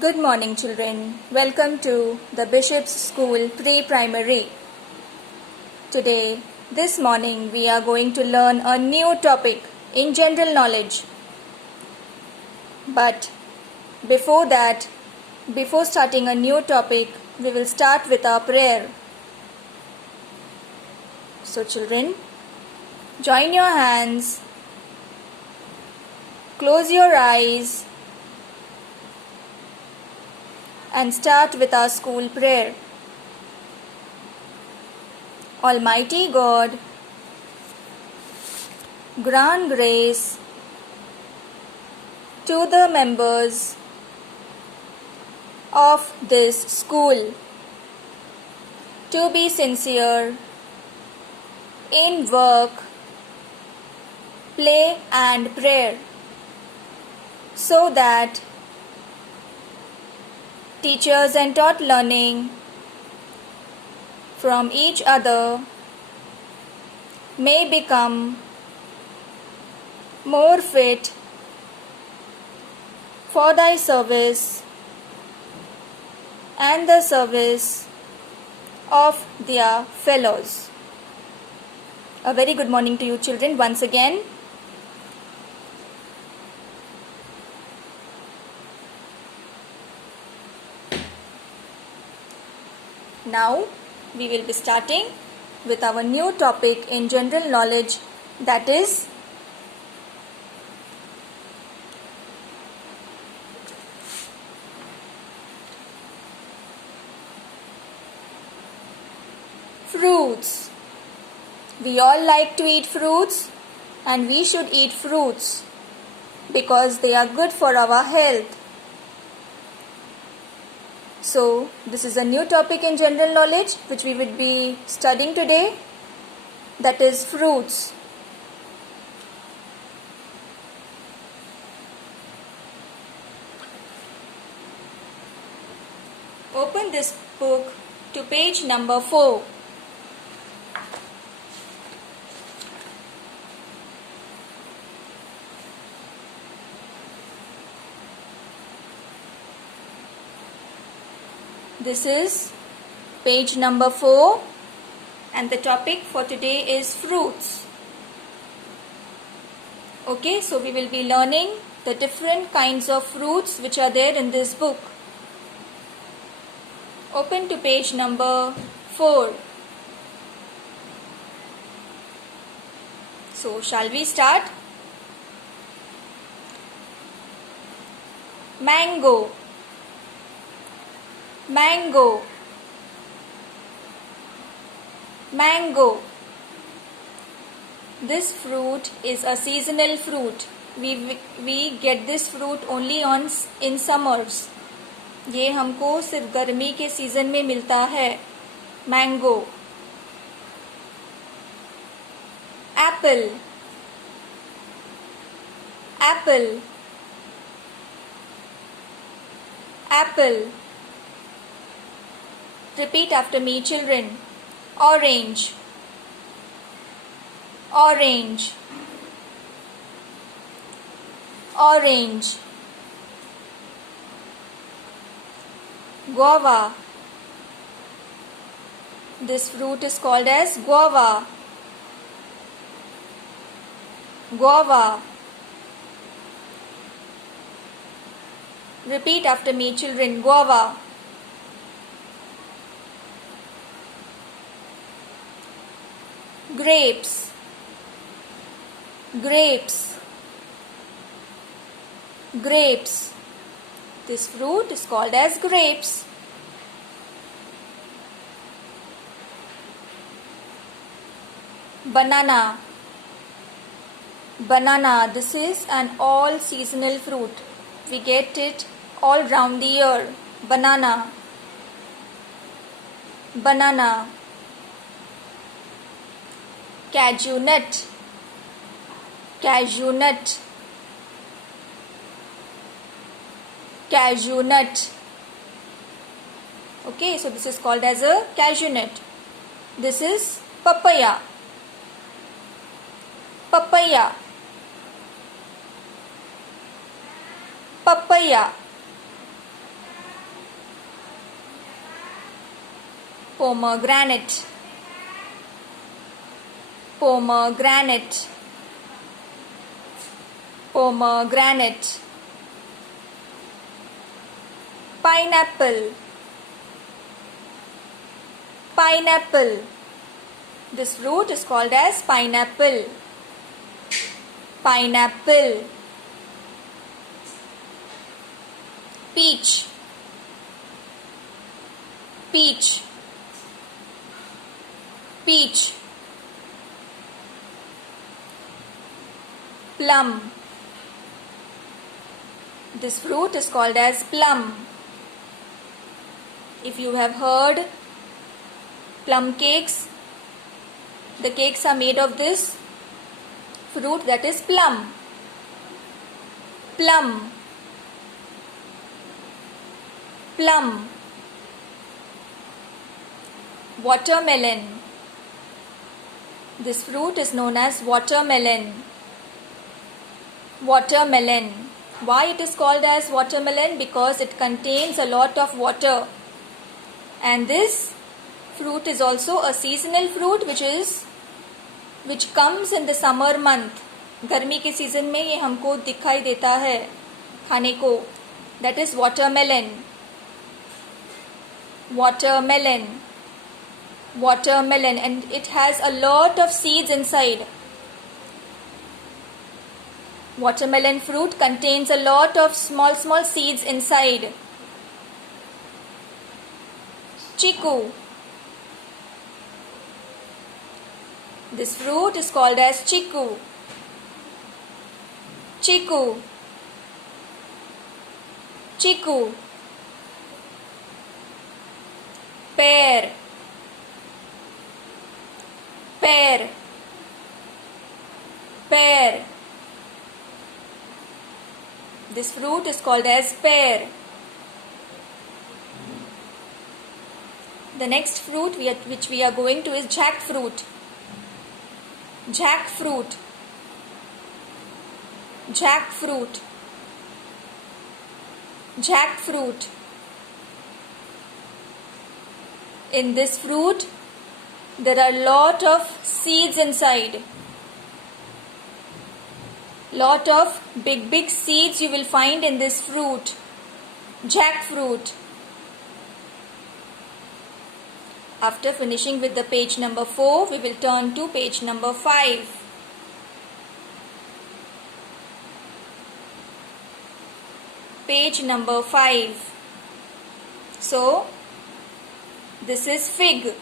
Good morning, children. Welcome to the Bishop's School Pre-Primary. Today, this morning, we are going to learn a new topic in general knowledge. But before that, before starting a new topic, we will start with our prayer. So, children, join your hands, close your eyes, and start with our school prayer. Almighty God, grant grace to the members of this school to be sincere in work, play and prayer, so that teachers and taught learning from each other may become more fit for thy service and the service of their fellows. A very good morning to you, children, once again. Now, we will be starting with our new topic in general knowledge, that is fruits. We all like to eat fruits, and we should eat fruits because they are good for our health. So, this is a new topic in general knowledge which we will be studying today, that is fruits. Open this book to page number 4. This is page number 4 and the topic for today is fruits. Okay, so we will be learning the different kinds of fruits which are there in this book. Open to page number 4. So, shall we start? Mango. Mango. Mango. This fruit is a seasonal fruit. We get this fruit only in summers. ये हमको सिर्फ गर्मी के season में मिलता है. Mango. Apple. Apple. Apple. Repeat after me, children. Orange. Orange. Orange. Guava. This fruit is called as guava. Guava. Repeat after me, children. Guava. Grapes. Grapes. Grapes. This fruit is called as grapes. Banana. Banana. This is an all seasonal fruit. We get it all round the year. Banana. Banana. Cashew nut. Cashew nut. Cashew nut. Okay, so this is called as a cashew nut. This is papaya. Papaya. papaya, pomegranate, pomegranate, pomegranate. Pineapple, pineapple. This fruit is called as pineapple, pineapple. Peach, peach, peach. Plum. This fruit is called as plum. If you have heard plum cakes, the cakes are made of this fruit, that is plum. Plum, plum. Watermelon. This fruit is known as watermelon. Watermelon. Why it is called as watermelon? Because it contains a lot of water. And this fruit is also a seasonal fruit which comes in the summer month. गर्मी के season में ये हमको दिखाई देता है खाने को. That is watermelon. Watermelon. Watermelon, and it has a lot of seeds inside. Watermelon fruit contains a lot of small seeds inside. Chiku. This fruit is called as chiku. Chiku. Chiku. Pear. Pear. Pear. This fruit is called as pear. The next fruit which we are going to is jackfruit. Jackfruit. Jackfruit. Jackfruit. In this fruit, there are lot of seeds inside. Lot of big seeds you will find in this fruit. Jackfruit. After finishing with the page number 4, we will turn to page number 5. Page number 5. So, this is fig.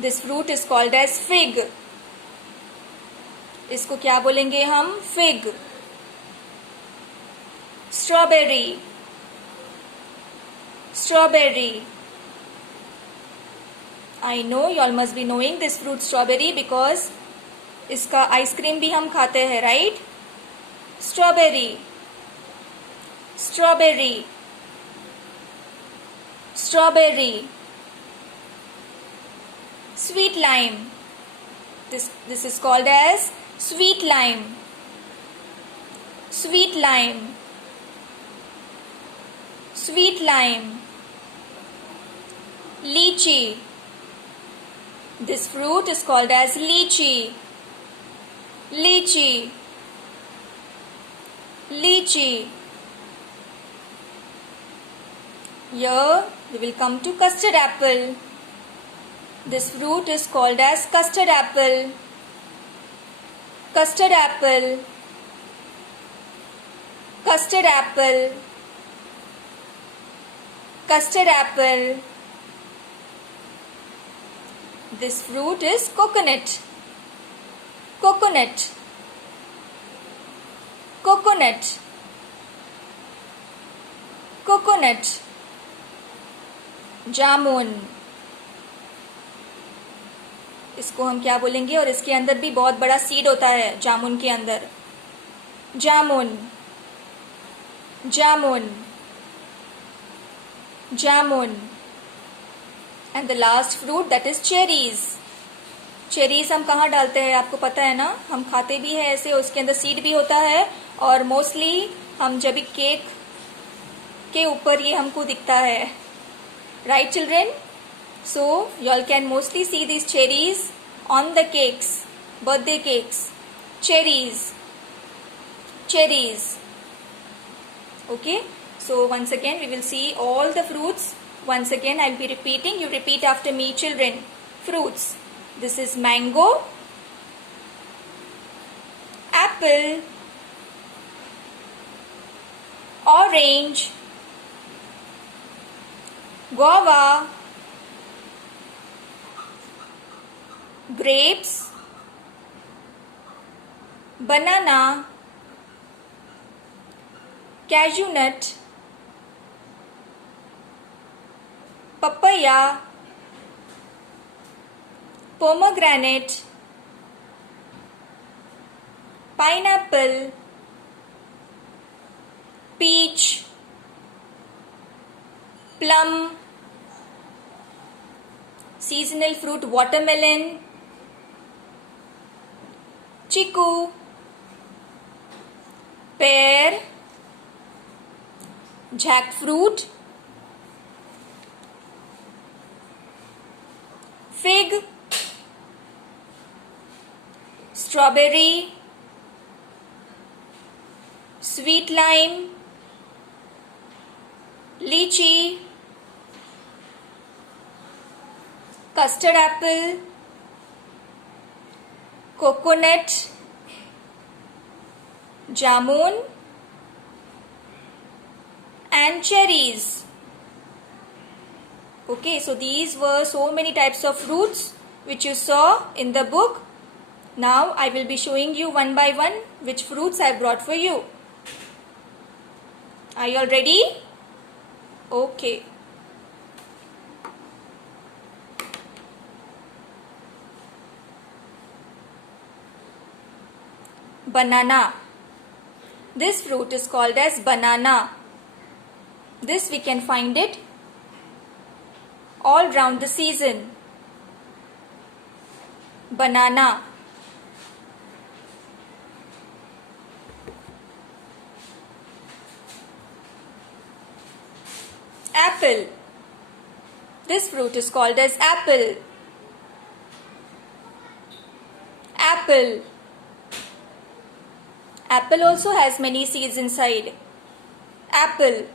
This fruit is called as fig. इसको क्या बोलेंगे हम? Fig. Strawberry. Strawberry. I know you all must be knowing this fruit strawberry because इसका ice cream भी हम खाते हैं, right? Strawberry. Strawberry. Strawberry. Sweet lime. This is called as sweet lime. Sweet lime. Sweet lime. Lychee. This fruit is called as lychee. Lychee. Lychee. Here we will come to custard apple. This fruit is called as custard apple. Custard apple. Custard apple. Custard apple. This fruit is coconut. Coconut. Coconut. Coconut. जामुन. इसको हम क्या बोलेंगे? और इसके अंदर भी बहुत बड़ा सीड होता है जामुन के अंदर. जामुन. जामुन. जामुन. And the last fruit, that is cherries. Cherries हम कहाँ डालते हैं आपको पता है ना? हम खाते भी है ऐसे, उसके अंदर सीड भी होता है और मोस्टली हम जब भी केक के ऊपर ये हमको दिखता है. Right children? So you all can mostly see these cherries on the cakes, birthday cakes. Cherries. Okay, so once again we will see all the fruits. Once again I will be repeating. You repeat after me, children. Fruits. This is mango, apple, orange, guava, grapes, banana, cashew nut, papaya, pomegranate, pineapple, peach, plum, seasonal fruit watermelon, chiku, pear, jackfruit, fig, strawberry, sweet lime, lychee, custard apple, coconut, jamun, and cherries. Okay, so these were so many types of fruits which you saw in the book. Now I will be showing you one by one which fruits I brought for you. Are you all ready? Okay. Banana. This fruit is called as banana. This we can find it all round the season. Banana. Apple. This fruit is called as apple. Apple. Apple also has many seeds inside. Apple.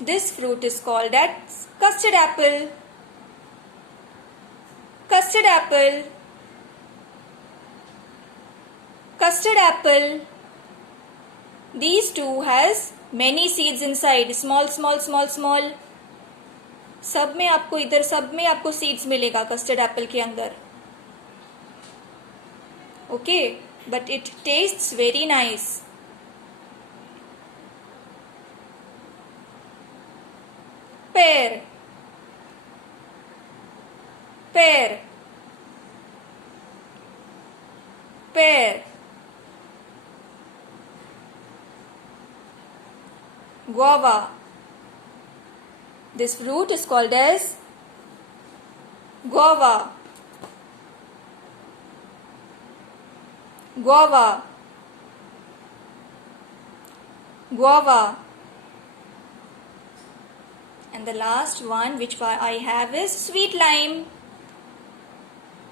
This fruit is called as custard apple. Custard apple. Custard apple. These two has many seeds inside. Small. सब में आपको इधर सब में आपको seeds मिलेगा custard Apple के अंदर. Okay, but it tastes very nice. Pear. Pear. Pear. Guava. This fruit is called as guava. Guava. Guava. And the last one which I have is sweet lime.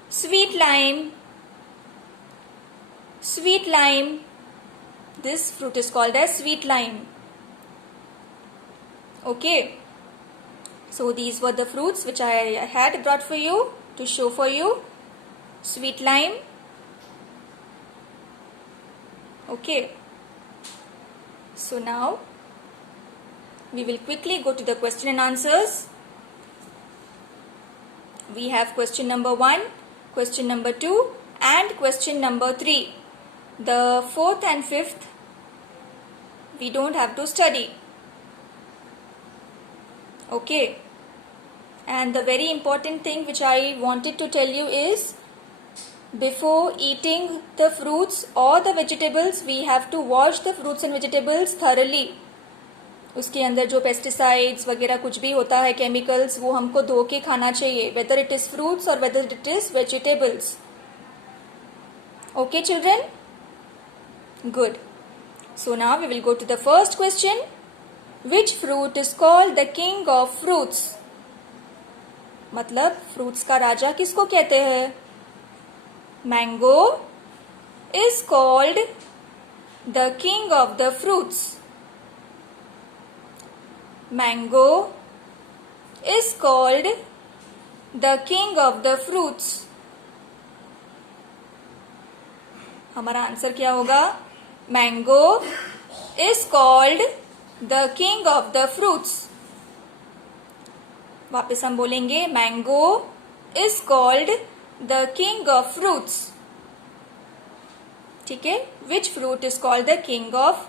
Sweet lime. Sweet lime. This fruit is called as sweet lime. Okay. So these were the fruits which I had brought for you to show for you. Sweet lime. Okay. So now we will quickly go to the question and answers. We have question number 1, question number 2 and question number 3. The 4th and 5th we don't have to study. Okay. And the very important thing which I wanted to tell you is, before eating the fruits or the vegetables, we have to wash the fruits and vegetables thoroughly. उसके अंदर जो pesticides वगैरह कुछ भी होता है, chemicals, वो हमको धो के खाना चाहिए, whether it is fruits or whether it is vegetables. Okay, children? Good. So now we will go to the first question. Which fruit is called the king of fruits? मतलब फ्रूट्स का राजा किसको कहते हैं? Mango is called the king of the fruits. Mango is called the king of the fruits. हमारा answer क्या होगा? Mango is called the king of the fruits. वापस हम बोलेंगे, mango is called the king of fruits. ठीक है. Which fruit is called the king of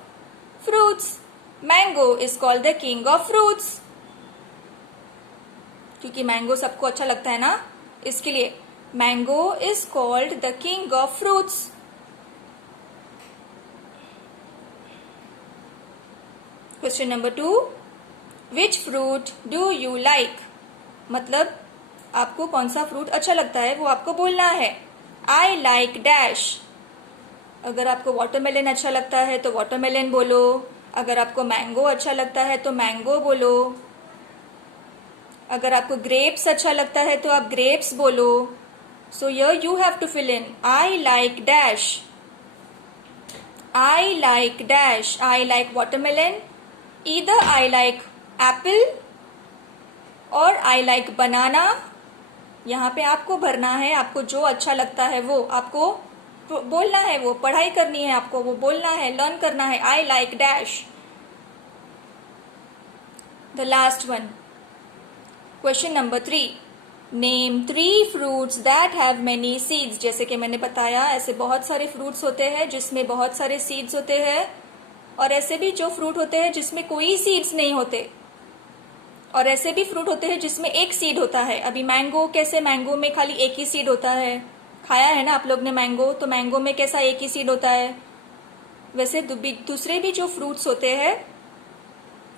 fruits? Mango is called the king of fruits. क्योंकि mango सबको अच्छा लगता है ना, इसके लिए mango is called the king of fruits. Question number 2, which fruit do you like? मतलब आपको कौन सा फ्रूट अच्छा लगता है वो आपको बोलना है. I like dash. अगर आपको वाटरमेलन अच्छा लगता है तो वाटरमेलन बोलो. अगर आपको मैंगो अच्छा लगता है तो मैंगो बोलो. अगर आपको ग्रेप्स अच्छा लगता है तो आप ग्रेप्स बोलो. So here you have to fill in. I like dash. I like dash. I like watermelon. Either I like apple or I like banana. यहाँ पे आपको भरना है, आपको जो अच्छा लगता है वो आपको बोलना है, वो पढ़ाई करनी है, आपको वो बोलना है, लर्न करना है. I like dash. The last one. Question number 3. Name 3 fruits that have many seeds. जैसे कि मैंने बताया, ऐसे बहुत सारे फ्रूट्स होते हैं जिसमें बहुत सारे सीड्स होते हैं, और ऐसे भी जो फ्रूट होते हैं जिसमें कोई सीड्स नहीं होते, और ऐसे भी फ्रूट होते हैं जिसमें एक सीड होता है. अभी मैंगो, कैसे मैंगो में खाली एक ही सीड होता है. खाया है ना आप लोग ने मैंगो, तो मैंगो में कैसा एक ही सीड होता है. वैसे दूसरे भी जो फ्रूट्स होते हैं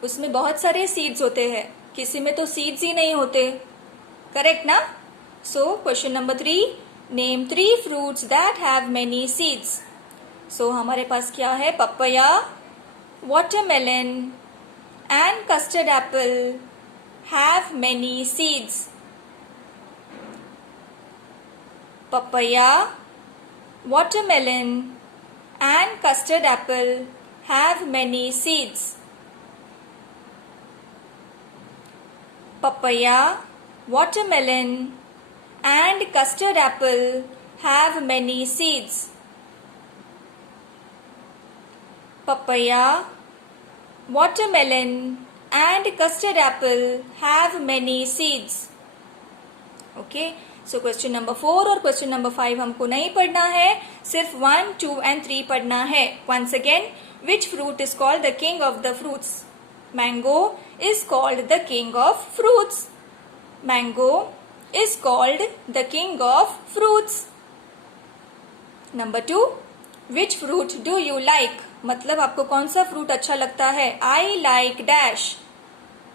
उसमें बहुत सारे सीड्स होते हैं, किसी में तो सीड्स ही नहीं होते. करेक्ट ना? So question number 3, name 3 fruits that have many seeds. So हमारे पास क्या है? Papaya, watermelon and custard apple have many seeds. Papaya, watermelon and custard apple have many seeds. Papaya, watermelon and custard apple have many seeds. Papaya, watermelon and custard apple have many seeds. Okay, so question number 4 और question number 5 हमको नहीं पढ़ना है, सिर्फ 1, 2 and 3 पढ़ना है. Once again, which fruit is called the king of the fruits? Mango is called the king of fruits. Mango is called the king of fruits. Number 2, which fruit do you like? मतलब आपको कौन सा fruit अच्छा लगता है. I like dash.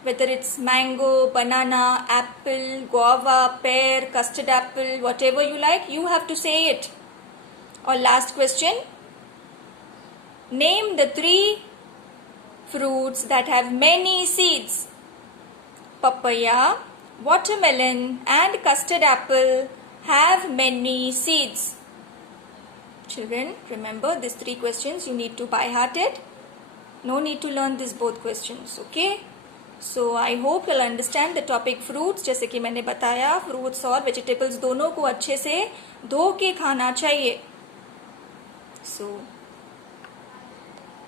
Whether it's mango, banana, apple, guava, pear, custard apple, whatever you like, you have to say it. और last question, name the 3 fruits that have many seeds. Papaya, watermelon and custard apple have many seeds. Children, remember these 3 questions you need to by heart it. No need to learn these both questions, okay? So I hope you'll understand the topic fruits. जैसे कि मैंने बताया, fruits और vegetables दोनों को अच्छे से धो के खाना चाहिए. So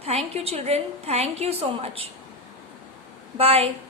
thank you children, thank you so much. Bye.